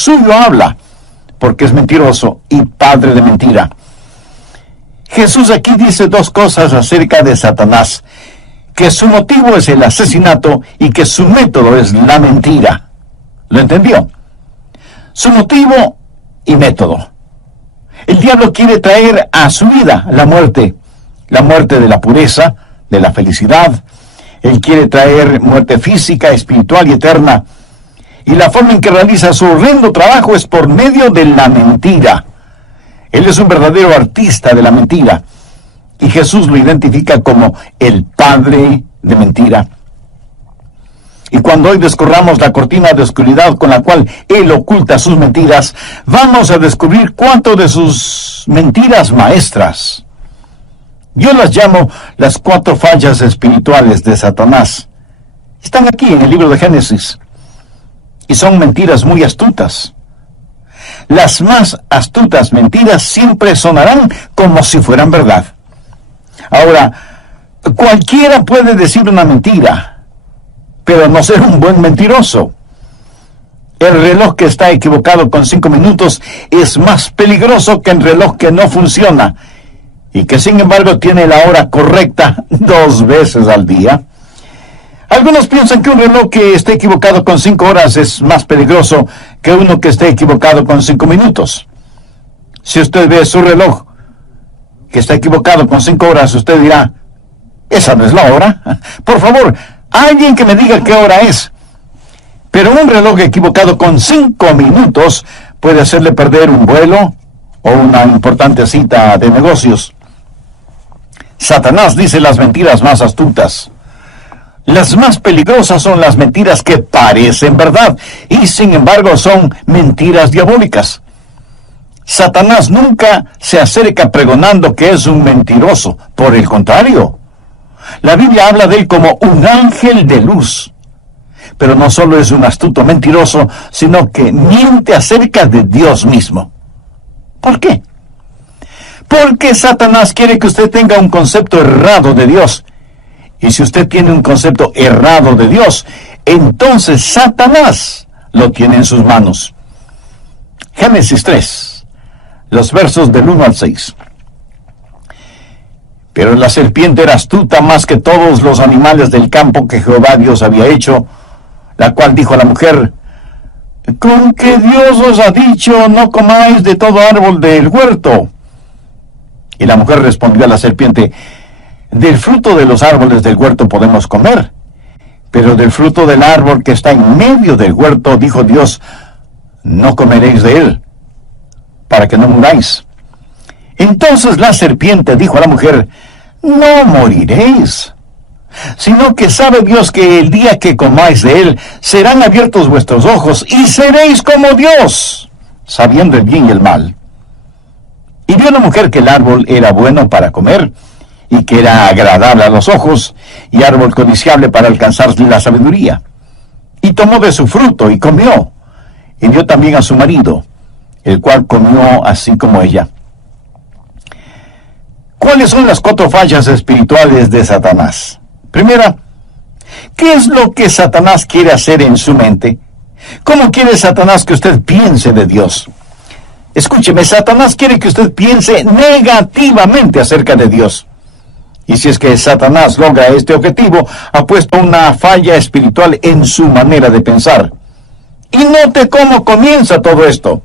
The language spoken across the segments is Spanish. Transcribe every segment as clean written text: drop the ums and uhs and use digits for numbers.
suyo habla, porque es mentiroso y padre de mentira. Jesús aquí dice dos cosas acerca de Satanás: que su motivo es el asesinato y que su método es la mentira. ¿Lo entendió? Su motivo y método. El diablo quiere traer a su vida la muerte de la pureza, de la felicidad. Él quiere traer muerte física, espiritual y eterna. Y la forma en que realiza su horrendo trabajo es por medio de la mentira. Él es un verdadero artista de la mentira. Y Jesús lo identifica como el padre de mentira. Y cuando hoy descorramos la cortina de oscuridad con la cual Él oculta sus mentiras, vamos a descubrir cuánto de sus mentiras maestras. Yo las llamo las 4 fallas espirituales de Satanás. Están aquí en el libro de Génesis. Y son mentiras muy astutas. Las más astutas mentiras siempre sonarán como si fueran verdad. Ahora, cualquiera puede decir una mentira, pero no ser un buen mentiroso. El reloj que está equivocado con 5 minutos es más peligroso que el reloj que no funciona y que sin embargo tiene la hora correcta 2 veces al día. Algunos piensan que un reloj que esté equivocado con 5 horas es más peligroso que uno que esté equivocado con 5 minutos. Si usted ve su reloj que está equivocado con 5 horas, usted dirá: esa no es la hora. Por favor, alguien que me diga qué hora es. Pero un reloj equivocado con 5 minutos puede hacerle perder un vuelo o una importante cita de negocios. Satanás dice las mentiras más astutas. Las más peligrosas son las mentiras que parecen verdad y sin embargo son mentiras diabólicas. Satanás nunca se acerca pregonando que es un mentiroso. Por el contrario, la Biblia habla de él como un ángel de luz. Pero no solo es un astuto mentiroso, sino que miente acerca de Dios mismo. ¿Por qué? Porque Satanás quiere que usted tenga un concepto errado de Dios. Y si usted tiene un concepto errado de Dios, entonces Satanás lo tiene en sus manos. Génesis 3, los versos del 1 al 6. Pero la serpiente era astuta más que todos los animales del campo que Jehová Dios había hecho, la cual dijo a la mujer: ¿con qué Dios os ha dicho, no comáis de todo árbol del huerto? Y la mujer respondió a la serpiente: del fruto de los árboles del huerto podemos comer, pero del fruto del árbol que está en medio del huerto, dijo Dios, no comeréis de él, para que no muráis. Entonces la serpiente dijo a la mujer: no moriréis, sino que sabe Dios que el día que comáis de él, serán abiertos vuestros ojos, y seréis como Dios, sabiendo el bien y el mal. Y vio la mujer que el árbol era bueno para comer, y que era agradable a los ojos, y árbol codiciable para alcanzar la sabiduría. Y tomó de su fruto, y comió, y dio también a su marido, el cual comió así como ella. ¿Cuáles son las 4 fallas espirituales de Satanás? Primera, ¿qué es lo que Satanás quiere hacer en su mente? ¿Cómo quiere Satanás que usted piense de Dios? Escúcheme, Satanás quiere que usted piense negativamente acerca de Dios. Y si es que Satanás logra este objetivo, ha puesto una falla espiritual en su manera de pensar. Y note cómo comienza todo esto.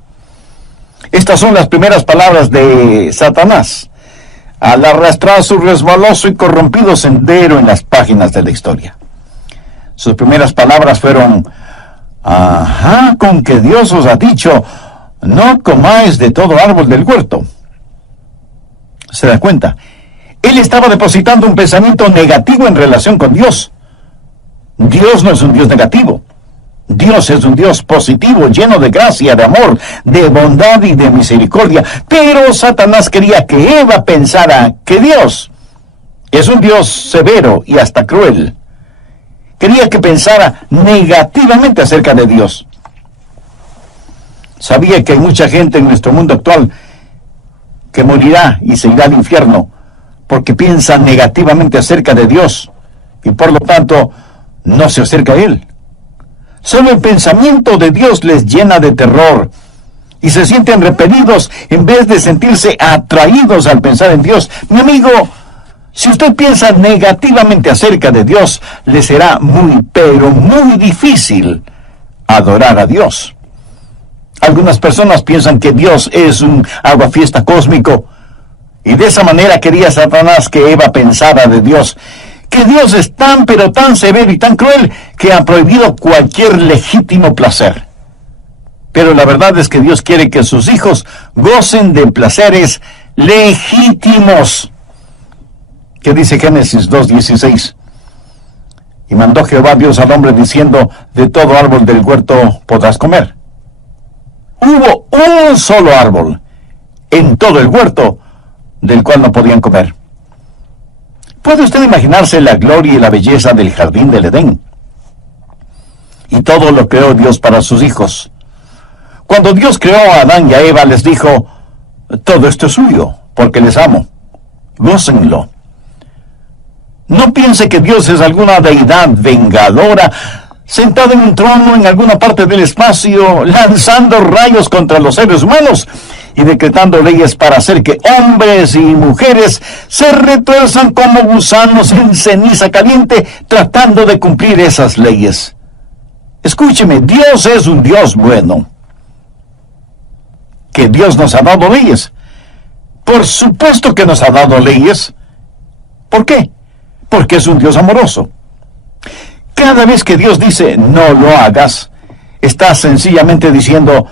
Estas son las primeras palabras de Satanás al arrastrar su resbaloso y corrompido sendero en las páginas de la historia. Sus primeras palabras fueron: ajá, con que Dios os ha dicho, no comáis de todo árbol del huerto. ¿Se da cuenta? Él estaba depositando un pensamiento negativo en relación con Dios. Dios no es un Dios negativo. Dios es un Dios positivo, lleno de gracia, de amor, de bondad y de misericordia. Pero Satanás quería que Eva pensara que Dios es un Dios severo y hasta cruel. Quería que pensara negativamente acerca de Dios. Sabía que hay mucha gente en nuestro mundo actual que morirá y se irá al infierno porque piensa negativamente acerca de Dios y por lo tanto no se acerca a Él. Solo el pensamiento de Dios les llena de terror y se sienten repelidos en vez de sentirse atraídos al pensar en Dios. Mi amigo, si usted piensa negativamente acerca de Dios, le será muy, pero muy difícil adorar a Dios. Algunas personas piensan que Dios es un aguafiesta cósmico, y de esa manera quería Satanás que Eva pensara de Dios, que Dios es tan, pero tan severo y tan cruel que ha prohibido cualquier legítimo placer. Pero la verdad es que Dios quiere que sus hijos gocen de placeres legítimos. ¿Qué dice Génesis 2:16? Y mandó Jehová Dios al hombre diciendo, de todo árbol del huerto podrás comer. Hubo un solo árbol en todo el huerto del cual no podían comer. ¿Puede usted imaginarse la gloria y la belleza del jardín del Edén? Y todo lo creó Dios para sus hijos. Cuando Dios creó a Adán y a Eva, les dijo, todo esto es suyo, porque les amo. Gócenlo. No piense que Dios es alguna deidad vengadora, sentado en un trono en alguna parte del espacio, lanzando rayos contra los seres humanos y decretando leyes para hacer que hombres y mujeres se retuerzan como gusanos en ceniza caliente, tratando de cumplir esas leyes. Escúcheme, Dios es un Dios bueno. ¿Que Dios nos ha dado leyes? Por supuesto que nos ha dado leyes. ¿Por qué? Porque es un Dios amoroso. Cada vez que Dios dice, no lo hagas, está sencillamente diciendo,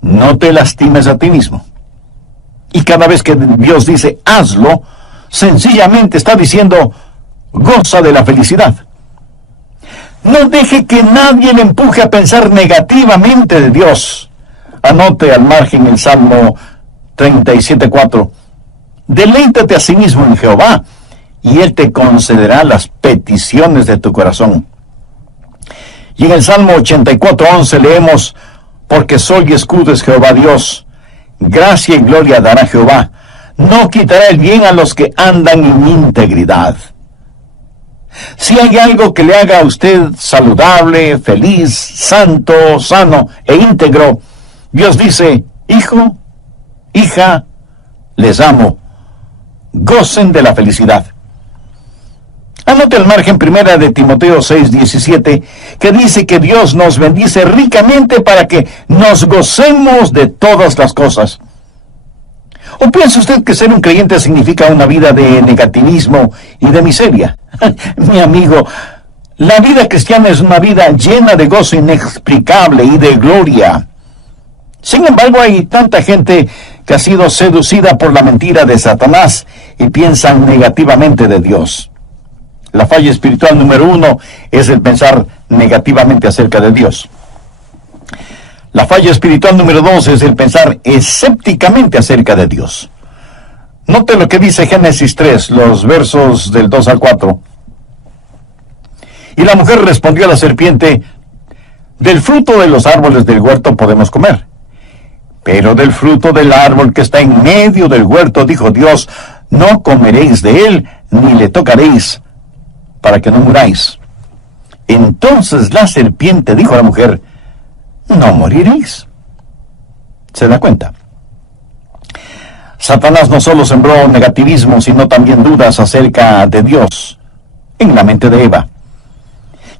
no te lastimes a ti mismo. Y cada vez que Dios dice, hazlo, sencillamente está diciendo, goza de la felicidad. No deje que nadie le empuje a pensar negativamente de Dios. Anote al margen el Salmo 37:4. Deleítate a sí mismo en Jehová, y Él te concederá las peticiones de tu corazón. Y en el Salmo 84:11 leemos, porque sol y escudo es Jehová Dios, gracia y gloria dará Jehová, no quitará el bien a los que andan en integridad. Si hay algo que le haga a usted saludable, feliz, santo, sano e íntegro, Dios dice, hijo, hija, les amo, gocen de la felicidad. Anote al margen primera de Timoteo 6:17, que dice que Dios nos bendice ricamente para que nos gocemos de todas las cosas. ¿O piensa usted que ser un creyente significa una vida de negativismo y de miseria? Mi amigo, la vida cristiana es una vida llena de gozo inexplicable y de gloria. Sin embargo, hay tanta gente que ha sido seducida por la mentira de Satanás y piensan negativamente de Dios. La falla espiritual número 1 es el pensar negativamente acerca de Dios. La falla espiritual número 2 es el pensar escépticamente acerca de Dios. Note lo que dice Génesis 3, los versos del 2 al 4. Y la mujer respondió a la serpiente, del fruto de los árboles del huerto podemos comer, pero del fruto del árbol que está en medio del huerto, dijo Dios, no comeréis de él, ni le tocaréis, para que no muráis. Entonces la serpiente dijo a la mujer, no moriréis. ¿Se da cuenta? Satanás no solo sembró negativismo, sino también dudas acerca de Dios en la mente de Eva.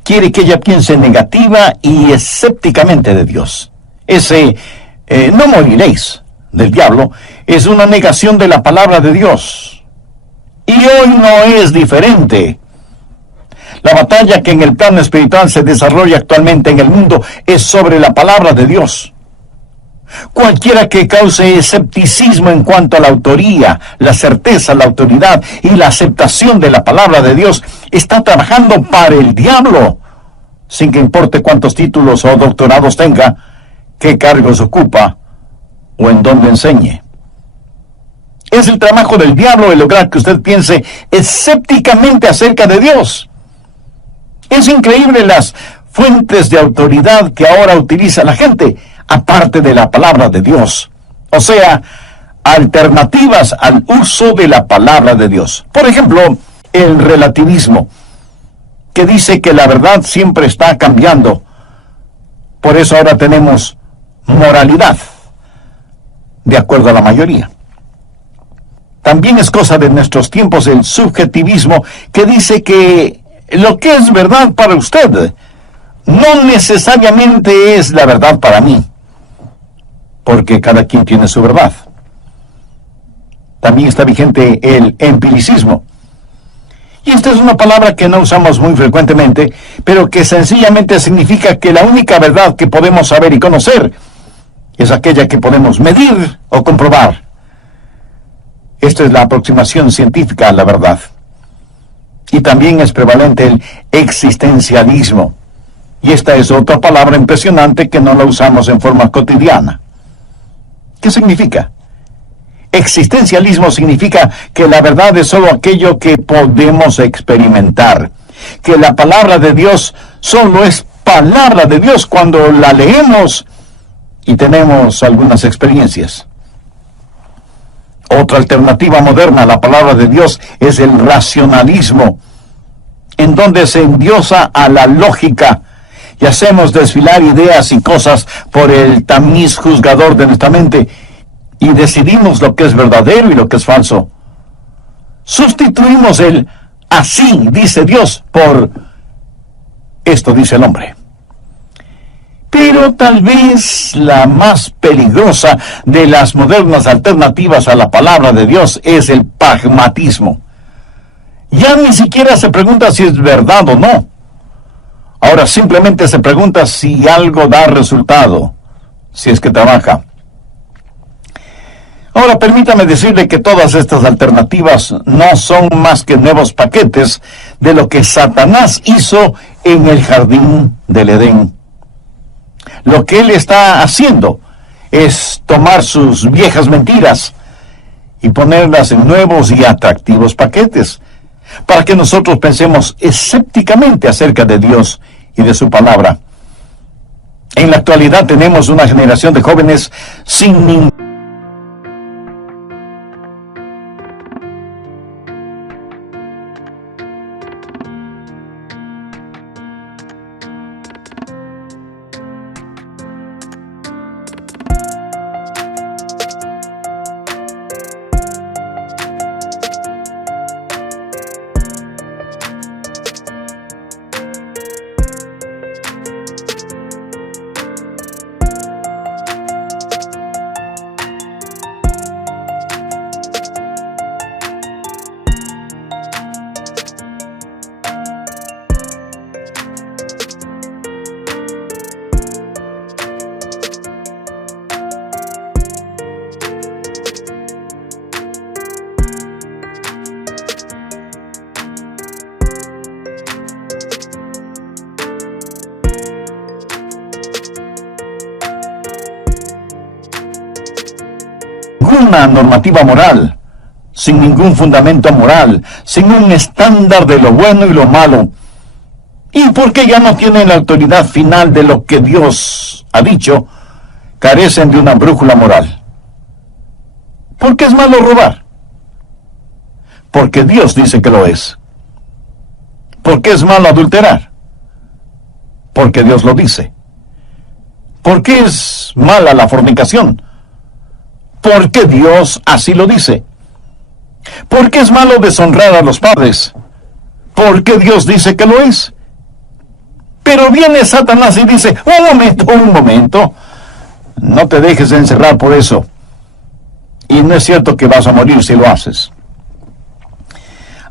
Quiere que ella piense negativa y escépticamente de Dios. Ese no moriréis del diablo es una negación de la palabra de Dios. Y hoy no es diferente. La batalla que en el plano espiritual se desarrolla actualmente en el mundo es sobre la palabra de Dios. Cualquiera que cause escepticismo en cuanto a la autoría, la certeza, la autoridad y la aceptación de la palabra de Dios está trabajando para el diablo, sin que importe cuántos títulos o doctorados tenga, qué cargos ocupa o en dónde enseñe. Es el trabajo del diablo el lograr que usted piense escépticamente acerca de Dios. Es increíble las fuentes de autoridad que ahora utiliza la gente, aparte de la palabra de Dios. O sea, alternativas al uso de la palabra de Dios. Por ejemplo, el relativismo, que dice que la verdad siempre está cambiando. Por eso ahora tenemos moralidad, de acuerdo a la mayoría. También es cosa de nuestros tiempos el subjetivismo que dice que lo que es verdad para usted no necesariamente es la verdad para mí, porque cada quien tiene su verdad. También está vigente el empiricismo. Y esta es una palabra que no usamos muy frecuentemente, pero que sencillamente significa que la única verdad que podemos saber y conocer es aquella que podemos medir o comprobar. Esta es la aproximación científica a la verdad. Y también es prevalente el existencialismo. Y esta es otra palabra impresionante que no la usamos en forma cotidiana. ¿Qué significa? Existencialismo significa que la verdad es solo aquello que podemos experimentar, que la palabra de Dios solo es palabra de Dios cuando la leemos y tenemos algunas experiencias. Otra alternativa moderna a la palabra de Dios es el racionalismo, en donde se endiosa a la lógica y hacemos desfilar ideas y cosas por el tamiz juzgador de nuestra mente, y decidimos lo que es verdadero y lo que es falso. Sustituimos el así dice Dios por esto dice el hombre. Pero tal vez la más peligrosa de las modernas alternativas a la palabra de Dios es el pragmatismo. Ya ni siquiera se pregunta si es verdad o no. Ahora simplemente se pregunta si algo da resultado, si es que trabaja. Ahora permítame decirle que todas estas alternativas no son más que nuevos paquetes de lo que Satanás hizo en el jardín del Edén. Lo que él está haciendo es tomar sus viejas mentiras y ponerlas en nuevos y atractivos paquetes, para que nosotros pensemos escépticamente acerca de Dios y de su palabra. En la actualidad tenemos una generación de jóvenes sin ningún ninguna normativa moral, sin ningún fundamento moral, sin un estándar de lo bueno y lo malo, y porque ya no tienen la autoridad final de lo que Dios ha dicho, carecen de una brújula moral. ¿Por qué es malo robar? Porque Dios dice que lo es. ¿Por qué es malo adulterar? Porque Dios lo dice. ¿Por qué es mala la fornicación? Porque Dios así lo dice. ¿Por qué es malo deshonrar a los padres? Porque Dios dice que lo es. Pero viene Satanás y dice, un momento, no te dejes encerrar por eso. Y no es cierto que vas a morir si lo haces.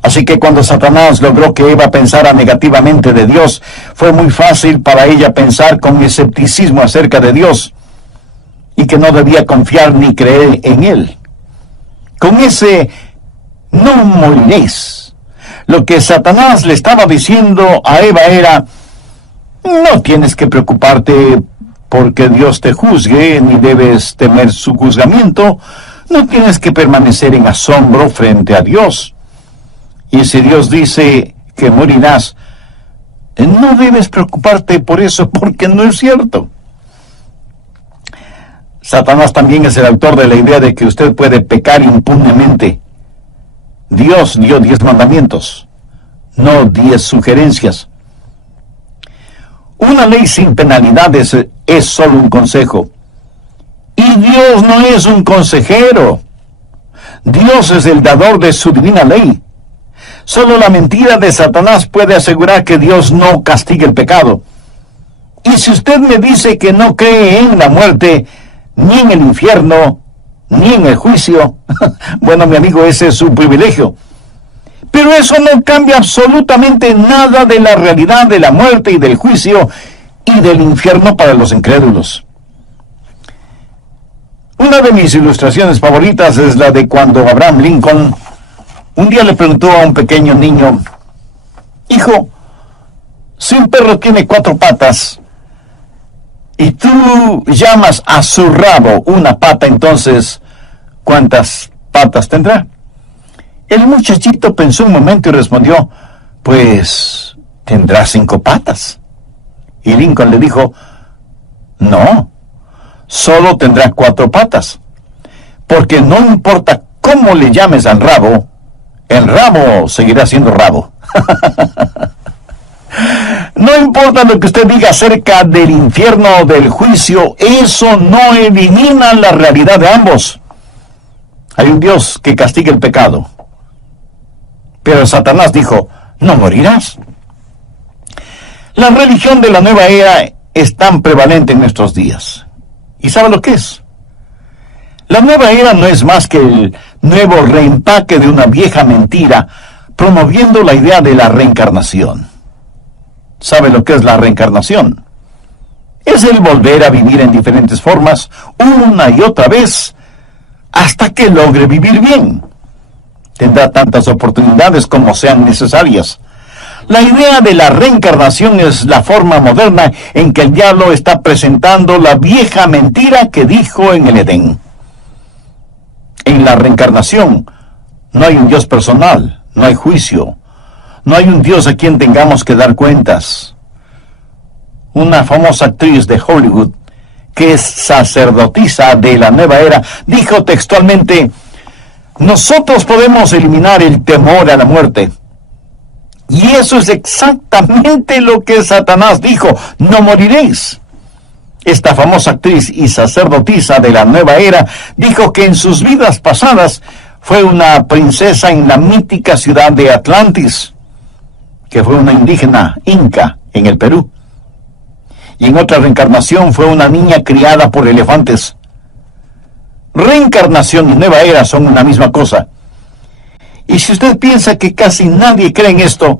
Así que cuando Satanás logró que Eva pensara negativamente de Dios, fue muy fácil para ella pensar con escepticismo acerca de Dios, y que no debía confiar ni creer en Él. Con ese no moriréis, lo que Satanás le estaba diciendo a Eva era, no tienes que preocuparte porque Dios te juzgue, ni debes temer su juzgamiento, no tienes que permanecer en asombro frente a Dios. Y si Dios dice que morirás, no debes preocuparte por eso, porque no es cierto. Satanás también es el autor de la idea de que usted puede pecar impunemente. Dios dio 10 mandamientos, no 10 sugerencias. Una ley sin penalidades es solo un consejo. Y Dios no es un consejero. Dios es el dador de su divina ley. Solo la mentira de Satanás puede asegurar que Dios no castigue el pecado. Y si usted me dice que no cree en la muerte, ni en el infierno, ni en el juicio, bueno, mi amigo, ese es su privilegio. Pero eso no cambia absolutamente nada de la realidad de la muerte y del juicio y del infierno para los incrédulos. Una de mis ilustraciones favoritas es la de cuando Abraham Lincoln un día le preguntó a un pequeño niño: hijo, si un perro tiene 4 patas y tú llamas a su rabo una pata, entonces, ¿cuántas patas tendrá? El muchachito pensó un momento y respondió: pues tendrá 5 patas. Y Lincoln le dijo: no, solo tendrá 4 patas, porque no importa cómo le llames al rabo, el rabo seguirá siendo rabo. No importa lo que usted diga acerca del infierno o del juicio, eso no elimina la realidad de ambos. Hay un Dios que castiga el pecado. Pero Satanás dijo: no morirás. La religión de la nueva era es tan prevalente en nuestros días. ¿Y sabe lo que es? La nueva era no es más que el nuevo reempaque de una vieja mentira, promoviendo la idea de la reencarnación. ¿Sabe lo que es la reencarnación? Es el volver a vivir en diferentes formas, una y otra vez, hasta que logre vivir bien. Tendrá tantas oportunidades como sean necesarias. La idea de la reencarnación es la forma moderna en que el diablo está presentando la vieja mentira que dijo en el Edén. En la reencarnación no hay un Dios personal, no hay juicio, no hay un Dios a quien tengamos que dar cuentas. Una famosa actriz de Hollywood, que es sacerdotisa de la nueva era, dijo textualmente: nosotros podemos eliminar el temor a la muerte. Y eso es exactamente lo que Satanás dijo: no moriréis. Esta famosa actriz y sacerdotisa de la nueva era dijo que en sus vidas pasadas fue una princesa en la mítica ciudad de Atlantis, que fue una indígena inca en el Perú. Y en otra reencarnación fue una niña criada por elefantes. Reencarnación y nueva era son una misma cosa. Y si usted piensa que casi nadie cree en esto,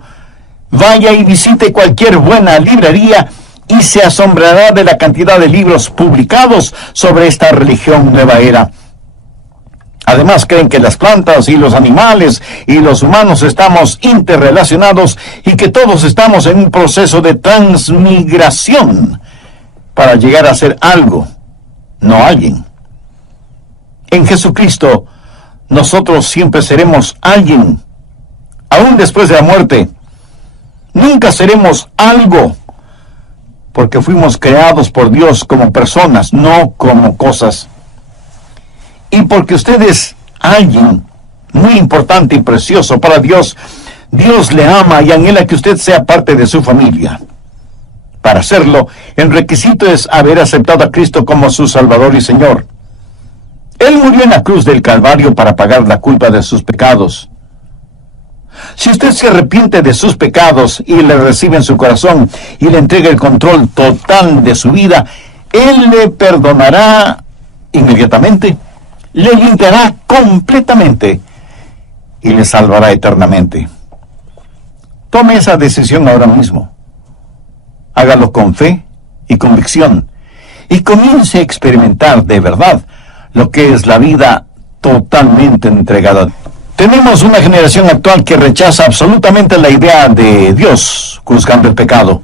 vaya y visite cualquier buena librería y se asombrará de la cantidad de libros publicados sobre esta religión nueva era. Además, creen que las plantas y los animales y los humanos estamos interrelacionados y que todos estamos en un proceso de transmigración para llegar a ser algo, no alguien. En Jesucristo, nosotros siempre seremos alguien, aún después de la muerte. Nunca seremos algo, porque fuimos creados por Dios como personas, no como cosas. Y porque usted es alguien muy importante y precioso para Dios, Dios le ama y anhela que usted sea parte de su familia. Para hacerlo, el requisito es haber aceptado a Cristo como su Salvador y Señor. Él murió en la cruz del Calvario para pagar la culpa de sus pecados. Si usted se arrepiente de sus pecados y le recibe en su corazón y le entrega el control total de su vida, Él le perdonará inmediatamente, le limpiará completamente y le salvará eternamente. Tome esa decisión ahora mismo. Hágalo con fe y convicción y comience a experimentar de verdad lo que es la vida totalmente entregada. Tenemos una generación actual que rechaza absolutamente la idea de Dios juzgando el pecado.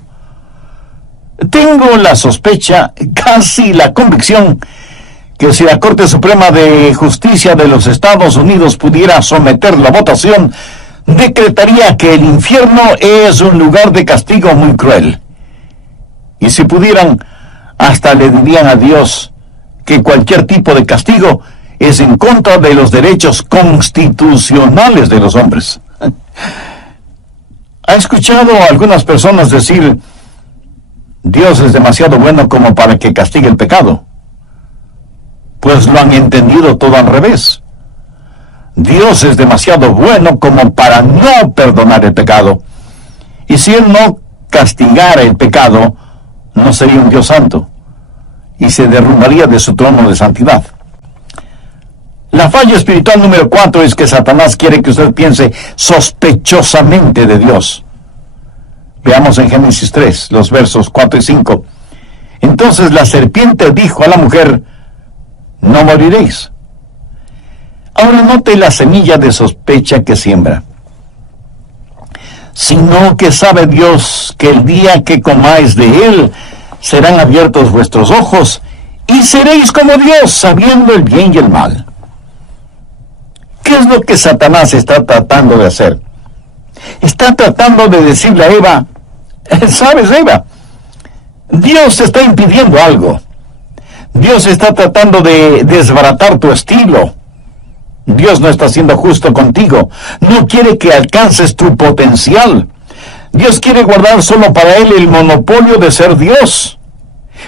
Tengo la sospecha, casi la convicción, que si la Corte Suprema de Justicia de los Estados Unidos pudiera someterlo a votación, decretaría que el infierno es un lugar de castigo muy cruel. Y si pudieran, hasta le dirían a Dios que cualquier tipo de castigo es en contra de los derechos constitucionales de los hombres. ¿Ha escuchado a algunas personas decir: Dios es demasiado bueno como para que castigue el pecado. Pues lo han entendido todo al revés. Dios es demasiado bueno como para no perdonar el pecado. Y si Él no castigara el pecado, no sería un Dios santo, y se derrumbaría de su trono de santidad. La falla espiritual número 4 es que Satanás quiere que usted piense sospechosamente de Dios. Veamos en Génesis 3, los versos 4 y 5. Entonces la serpiente dijo a la mujer: no moriréis. Ahora note la semilla de sospecha que siembra. Sino que sabe Dios que el día que comáis de él, serán abiertos vuestros ojos, y seréis como Dios, sabiendo el bien y el mal. ¿Qué es lo que Satanás está tratando de hacer? Está tratando de decirle a Eva: ¿sabes, Eva? Dios te está impidiendo algo. Dios está tratando de desbaratar tu estilo. Dios no está siendo justo contigo. No quiere que alcances tu potencial. Dios quiere guardar solo para Él el monopolio de ser Dios.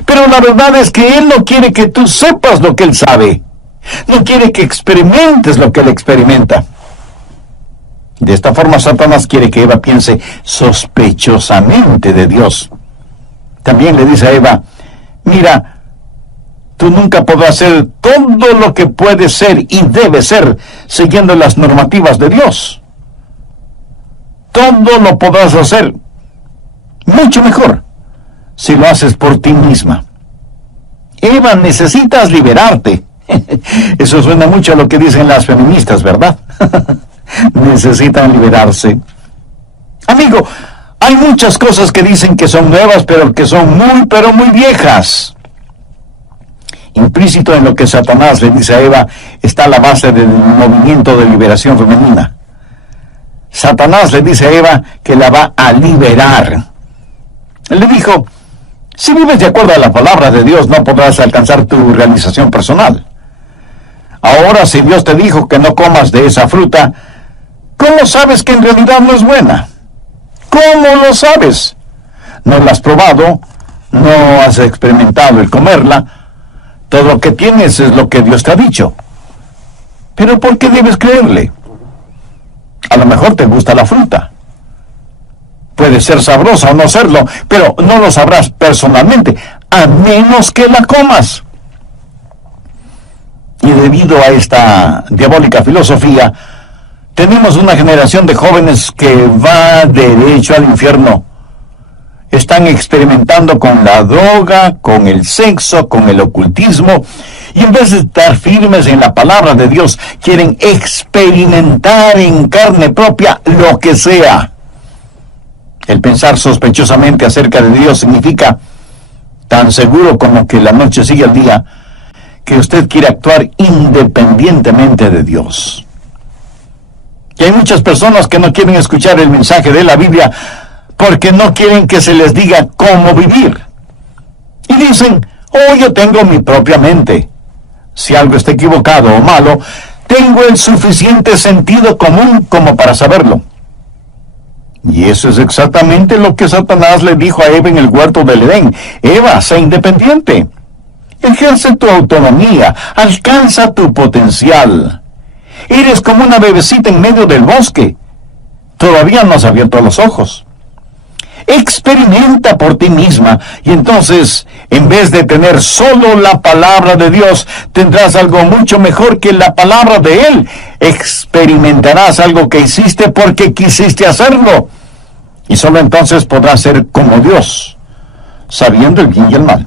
Pero la verdad es que Él no quiere que tú sepas lo que Él sabe. No quiere que experimentes lo que Él experimenta. De esta forma, Satanás quiere que Eva piense sospechosamente de Dios. También le dice a Eva: mira, tú nunca podrás ser todo lo que puedes ser y debes ser siguiendo las normativas de Dios. Todo lo podrás hacer mucho mejor si lo haces por ti misma. Eva, necesitas liberarte. Eso suena mucho a lo que dicen las feministas, ¿verdad? Necesitan liberarse. Amigo, hay muchas cosas que dicen que son nuevas, pero que son muy viejas. Implícito en lo que Satanás le dice a Eva está la base del movimiento de liberación femenina. Satanás le dice a Eva que la va a liberar. Él le dijo: si vives de acuerdo a la palabra de Dios, no podrás alcanzar tu realización personal. Ahora, si Dios te dijo que no comas de esa fruta, ¿cómo sabes que en realidad no es buena? ¿Cómo lo sabes? No la has probado, no has experimentado el comerla. Todo lo que tienes es lo que Dios te ha dicho. ¿Pero por qué debes creerle? A lo mejor te gusta la fruta. Puede ser sabrosa o no serlo, pero no lo sabrás personalmente, a menos que la comas. Y debido a esta diabólica filosofía, tenemos una generación de jóvenes que va derecho al infierno. Están experimentando con la droga, con el sexo, con el ocultismo, y en vez de estar firmes en la palabra de Dios, quieren experimentar en carne propia lo que sea. El pensar sospechosamente acerca de Dios significa, tan seguro como que la noche sigue al día, que usted quiere actuar independientemente de Dios. Y hay muchas personas que no quieren escuchar el mensaje de la Biblia porque no quieren que se les diga cómo vivir. Y dicen: oh, yo tengo mi propia mente. Si algo está equivocado o malo, tengo el suficiente sentido común como para saberlo. Y eso es exactamente lo que Satanás le dijo a Eva en el huerto del Edén. Eva, sé independiente. Ejerce tu autonomía. Alcanza tu potencial. Eres como una bebecita en medio del bosque. Todavía no has abierto los ojos. Experimenta por ti misma, y entonces, en vez de tener solo la palabra de Dios, tendrás algo mucho mejor que la palabra de Él. Experimentarás algo que hiciste porque quisiste hacerlo, y solo entonces podrás ser como Dios, sabiendo el bien y el mal.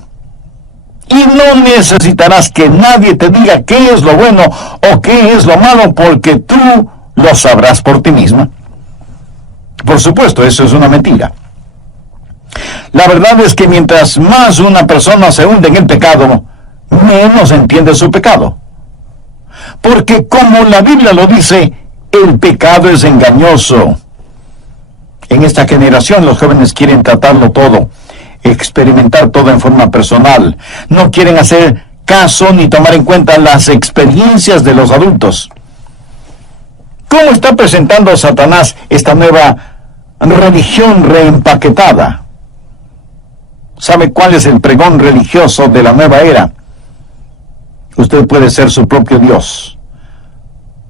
Y no necesitarás que nadie te diga qué es lo bueno o qué es lo malo, porque tú lo sabrás por ti misma. Por supuesto, eso es una mentira. La verdad es que mientras más una persona se hunde en el pecado, menos entiende su pecado. Porque como la Biblia lo dice, el pecado es engañoso. En esta generación los jóvenes quieren tratarlo todo, experimentar todo en forma personal. No quieren hacer caso ni tomar en cuenta las experiencias de los adultos. ¿Cómo está presentando Satanás esta nueva religión reempaquetada? ¿Sabe cuál es el pregón religioso de la nueva era? Usted puede ser su propio Dios.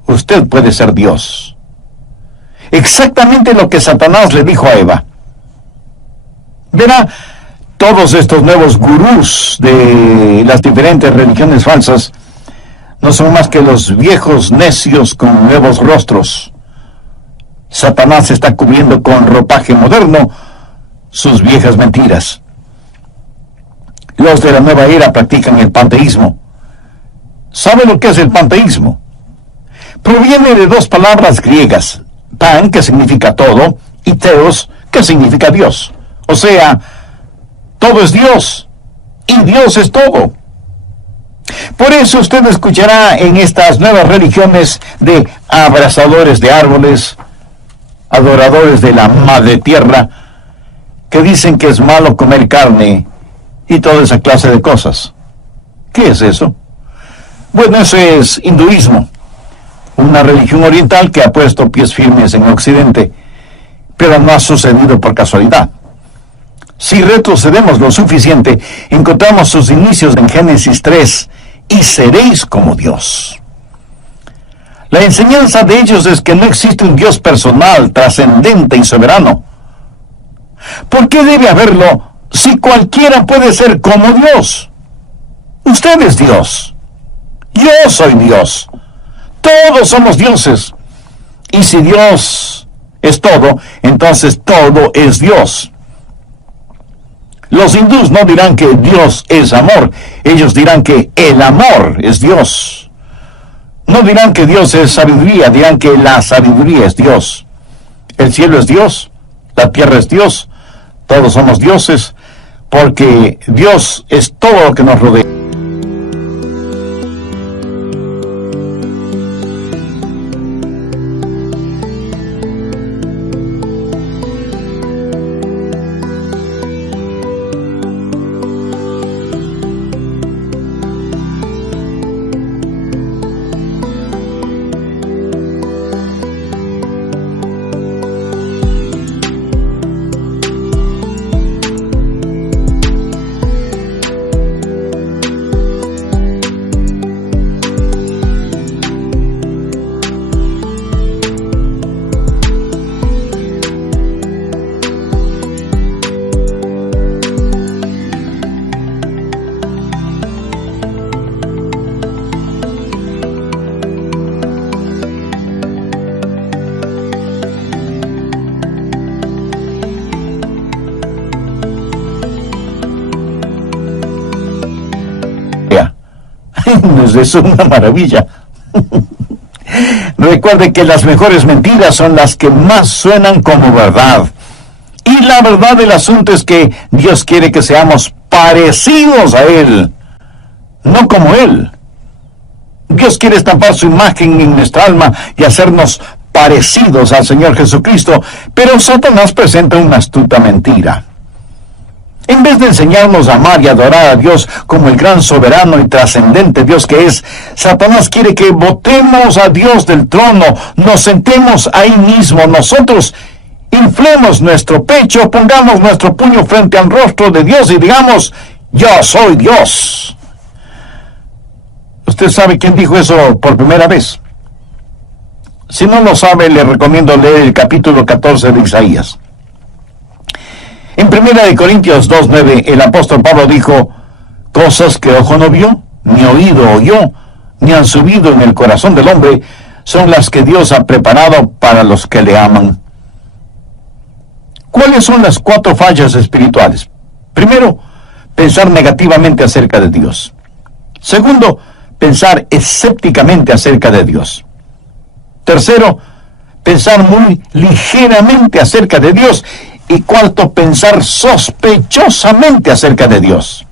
Usted puede ser Dios. Exactamente lo que Satanás le dijo a Eva. Verá, todos estos nuevos gurús de las diferentes religiones falsas no son más que los viejos necios con nuevos rostros. Satanás está cubriendo con ropaje moderno sus viejas mentiras. Los de la nueva era practican el panteísmo. ¿Sabe lo que es el panteísmo? Proviene de dos palabras griegas, pan, que significa todo, y theos, que significa Dios. O sea, todo es Dios, y Dios es todo. Por eso usted escuchará en estas nuevas religiones de abrazadores de árboles, adoradores de la madre tierra, que dicen que es malo comer carne y toda esa clase de cosas. ¿Qué es eso? Bueno, eso es hinduismo, una religión oriental que ha puesto pies firmes en Occidente, pero no ha sucedido por casualidad. Si retrocedemos lo suficiente, encontramos sus inicios en Génesis 3, y seréis como Dios. La enseñanza de ellos es que no existe un Dios personal, trascendente y soberano. ¿Por qué debe haberlo si cualquiera puede ser como Dios? Usted es Dios. Yo soy Dios. Todos somos dioses. Y si Dios es todo, entonces todo es Dios. Los hindús no dirán que Dios es amor. Ellos dirán que el amor es Dios. No dirán que Dios es sabiduría, dirán que la sabiduría es Dios. El cielo es Dios, la tierra es Dios, todos somos dioses, porque Dios es todo lo que nos rodea. Es una maravilla. Recuerde que las mejores mentiras son las que más suenan como verdad. Y la verdad del asunto es que Dios quiere que seamos parecidos a Él, no como Él. Dios quiere estampar su imagen en nuestra alma y hacernos parecidos al Señor Jesucristo, pero Satanás presenta una astuta mentira. En vez de enseñarnos a amar y adorar a Dios como el gran soberano y trascendente Dios que es, Satanás quiere que botemos a Dios del trono, nos sentemos ahí mismo, nosotros inflemos nuestro pecho, pongamos nuestro puño frente al rostro de Dios y digamos, yo soy Dios. ¿Usted sabe quién dijo eso por primera vez? Si no lo sabe, le recomiendo leer el capítulo 14 de Isaías. En 1 Corintios 2:9, el apóstol Pablo dijo, cosas que ojo no vio, ni oído oyó, ni han subido en el corazón del hombre, son las que Dios ha preparado para los que le aman. ¿Cuáles son las 4 fallas espirituales? Primero, pensar negativamente acerca de Dios. Segundo, pensar escépticamente acerca de Dios. Tercero, pensar muy ligeramente acerca de Dios. Y cuarto, pensar sospechosamente acerca de Dios.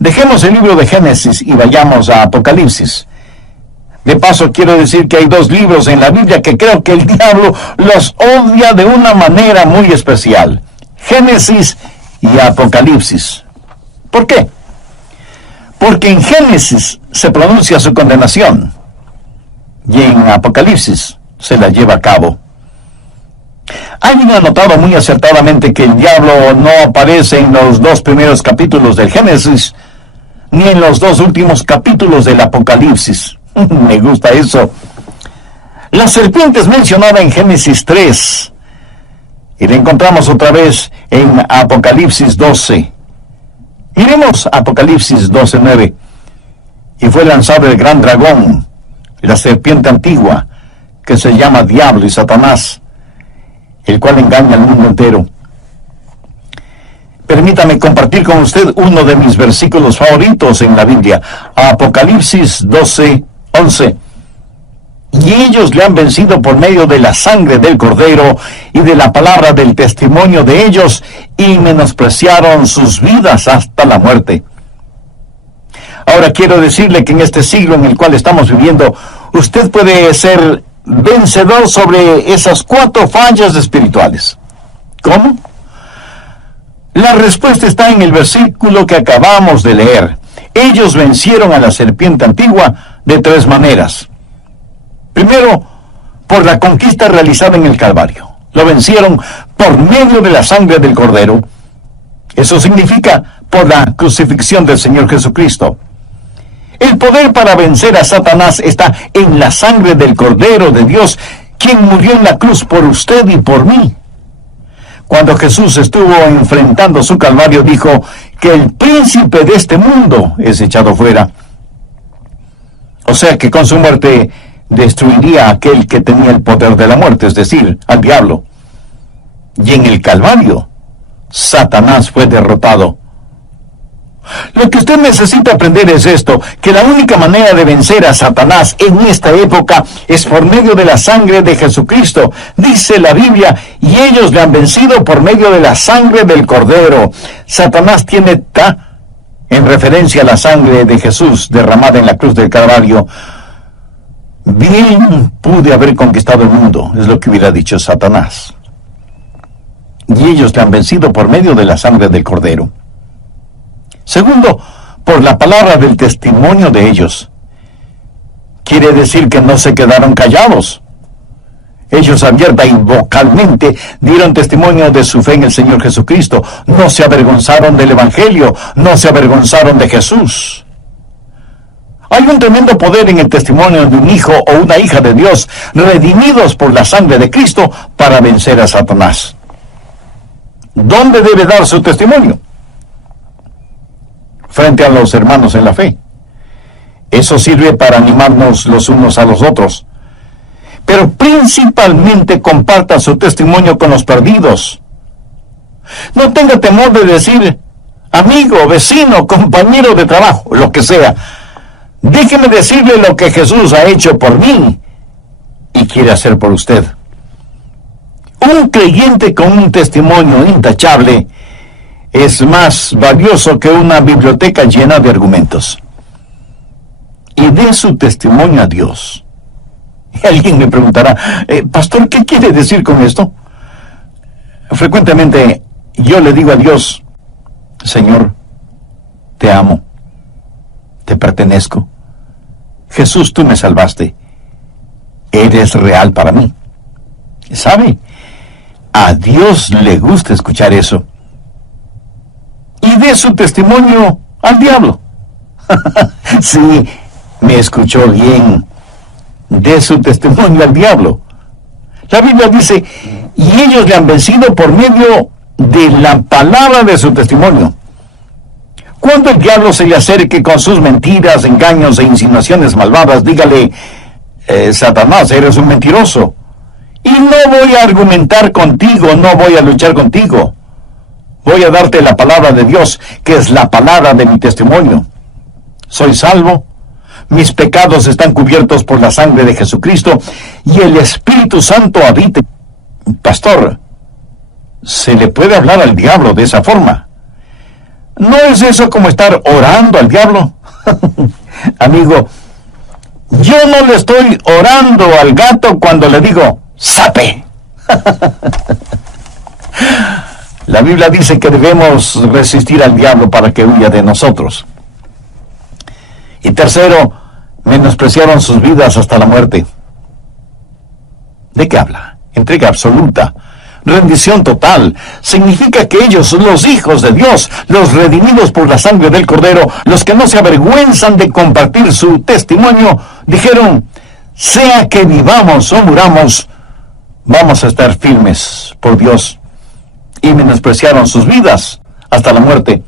Dejemos el libro de Génesis y vayamos a Apocalipsis. De paso, quiero decir que hay 2 libros en la Biblia que creo que el diablo los odia de una manera muy especial. Génesis y Apocalipsis. ¿Por qué? Porque en Génesis se pronuncia su condenación y en Apocalipsis se la lleva a cabo. Alguien ha notado muy acertadamente que el diablo no aparece en los 2 primeros capítulos del Génesis, ni en los 2 últimos capítulos del Apocalipsis. Me gusta eso. La serpiente es mencionada en Génesis 3, y la encontramos otra vez en Apocalipsis 12. Miremos Apocalipsis 12:9. Y fue lanzado el gran dragón, la serpiente antigua, que se llama Diablo y Satanás, el cual engaña al mundo entero. Permítame compartir con usted uno de mis versículos favoritos en la Biblia, Apocalipsis 12:11. Y ellos le han vencido por medio de la sangre del Cordero y de la palabra del testimonio de ellos, y menospreciaron sus vidas hasta la muerte. Ahora quiero decirle que en este siglo en el cual estamos viviendo, usted puede ser vencedor sobre esas 4 fallas espirituales. ¿Cómo? La respuesta está en el versículo que acabamos de leer. Ellos vencieron a la serpiente antigua de 3 maneras. Primero, por la conquista realizada en el Calvario. Lo vencieron por medio de la sangre del Cordero. Eso significa por la crucifixión del Señor Jesucristo. El poder para vencer a Satanás está en la sangre del Cordero de Dios, quien murió en la cruz por usted y por mí. Cuando Jesús estuvo enfrentando su Calvario, dijo que el príncipe de este mundo es echado fuera. O sea que con su muerte destruiría a aquel que tenía el poder de la muerte, es decir, al diablo. Y en el Calvario, Satanás fue derrotado. Lo que usted necesita aprender es esto, que la única manera de vencer a Satanás en esta época es por medio de la sangre de Jesucristo. Dice la Biblia, y ellos le han vencido por medio de la sangre del Cordero. Satanás tiene en referencia a la sangre de Jesús derramada en la cruz del Calvario. Bien pude haber conquistado el mundo, es lo que hubiera dicho Satanás. Y ellos le han vencido por medio de la sangre del Cordero. Segundo, por la palabra del testimonio de ellos. Quiere decir que no se quedaron callados. Ellos abierta y vocalmente dieron testimonio de su fe en el Señor Jesucristo. No se avergonzaron del Evangelio, no se avergonzaron de Jesús. Hay un tremendo poder en el testimonio de un hijo o una hija de Dios, redimidos por la sangre de Cristo, para vencer a Satanás. ¿Dónde debe dar su testimonio? Frente a los hermanos en la fe. Eso sirve para animarnos los unos a los otros. Pero principalmente comparta su testimonio con los perdidos. No tenga temor de decir, amigo, vecino, compañero de trabajo, lo que sea. Déjeme decirle lo que Jesús ha hecho por mí y quiere hacer por usted. Un creyente con un testimonio intachable es más valioso que una biblioteca llena de argumentos. Y dé su testimonio a Dios. Y alguien me preguntará, pastor, ¿qué quiere decir con esto? Frecuentemente yo le digo a Dios, Señor, te amo, te pertenezco. Jesús, tú me salvaste. Eres real para mí. ¿Sabe? A Dios le gusta escuchar eso. Y dé su testimonio al diablo. Sí, me escuchó bien. Dé su testimonio al diablo. La Biblia dice, y ellos le han vencido por medio de la palabra de su testimonio. Cuando el diablo se le acerque con sus mentiras, engaños e insinuaciones malvadas, dígale, Satanás, eres un mentiroso. Y no voy a argumentar contigo, no voy a luchar contigo. Voy a darte la palabra de Dios, que es la palabra de mi testimonio. Soy salvo, mis pecados están cubiertos por la sangre de Jesucristo, y el Espíritu Santo habita. Pastor, ¿se le puede hablar al diablo de esa forma? ¿No es eso como estar orando al diablo? Amigo, yo no le estoy orando al gato cuando le digo, ¡sape! La Biblia dice que debemos resistir al diablo para que huya de nosotros. Y tercero, menospreciaron sus vidas hasta la muerte. ¿De qué habla? Entrega absoluta. rendición total. Significa que ellos, los hijos de Dios, los redimidos por la sangre del Cordero, los que no se avergüenzan de compartir su testimonio, dijeron: sea que vivamos o muramos, vamos a estar firmes por Dios. Y menospreciaron sus vidas hasta la muerte.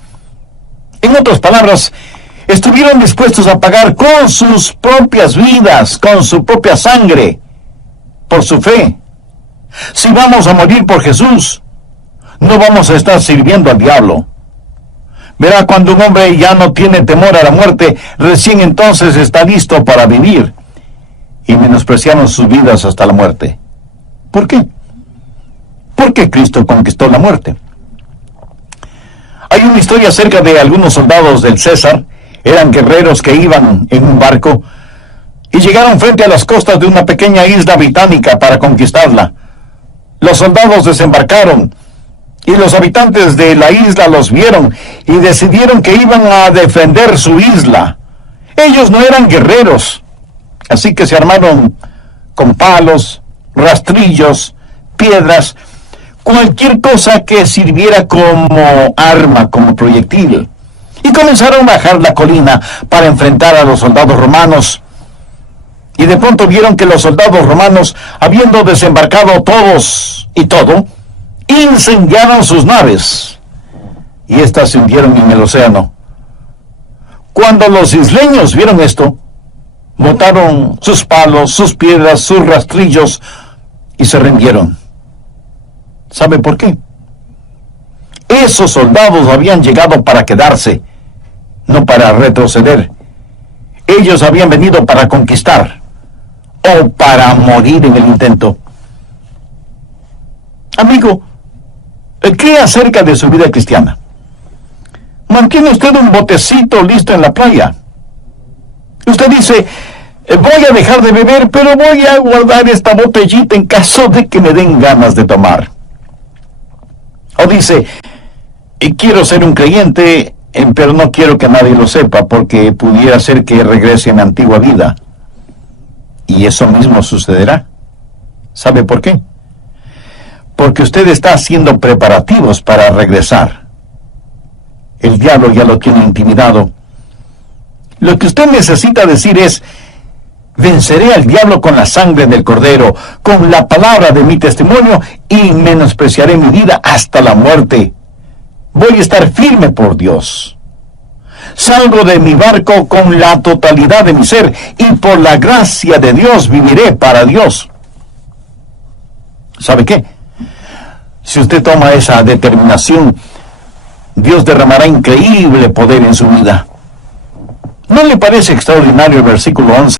En otras palabras, estuvieron dispuestos a pagar con sus propias vidas, con su propia sangre, por su fe. Si vamos a morir por Jesús, no vamos a estar sirviendo al diablo. Verá, cuando un hombre ya no tiene temor a la muerte, recién entonces está listo para vivir. Y menospreciaron sus vidas hasta la muerte. ¿Por qué? Porque Cristo conquistó la muerte. Hay una historia acerca de algunos soldados del César. Eran guerreros que iban en un barco y llegaron frente a las costas de una pequeña isla británica para conquistarla. Los soldados desembarcaron y los habitantes de la isla los vieron y decidieron que iban a defender su isla. Ellos no eran guerreros, así que se armaron con palos, rastrillos, piedras, cualquier cosa que sirviera como arma, como proyectil. Y comenzaron a bajar la colina para enfrentar a los soldados romanos. Y de pronto vieron que los soldados romanos, habiendo desembarcado todos y todo, incendiaron sus naves. Y éstas se hundieron en el océano. Cuando los isleños vieron esto, botaron sus palos, sus piedras, sus rastrillos y se rindieron. ¿Sabe por qué? Esos soldados habían llegado para quedarse, no para retroceder. Ellos habían venido para conquistar o para morir en el intento. Amigo, ¿qué acerca de su vida cristiana? ¿Mantiene usted un botecito listo en la playa? Usted dice: voy a dejar de beber, pero voy a guardar esta botellita en caso de que me den ganas de tomar. O dice: quiero ser un creyente, pero no quiero que nadie lo sepa, porque pudiera ser que regrese a mi antigua vida. Y eso mismo sucederá. ¿Sabe por qué? Porque usted está haciendo preparativos para regresar. El diablo ya lo tiene intimidado. Lo que usted necesita decir es: venceré al diablo con la sangre del Cordero, con la palabra de mi testimonio, y menospreciaré mi vida hasta la muerte. Voy a estar firme por Dios. Salgo de mi barco con la totalidad de mi ser, y por la gracia de Dios viviré para Dios. ¿Sabe qué? Si usted toma esa determinación, Dios derramará increíble poder en su vida. ¿No le parece extraordinario el versículo 11?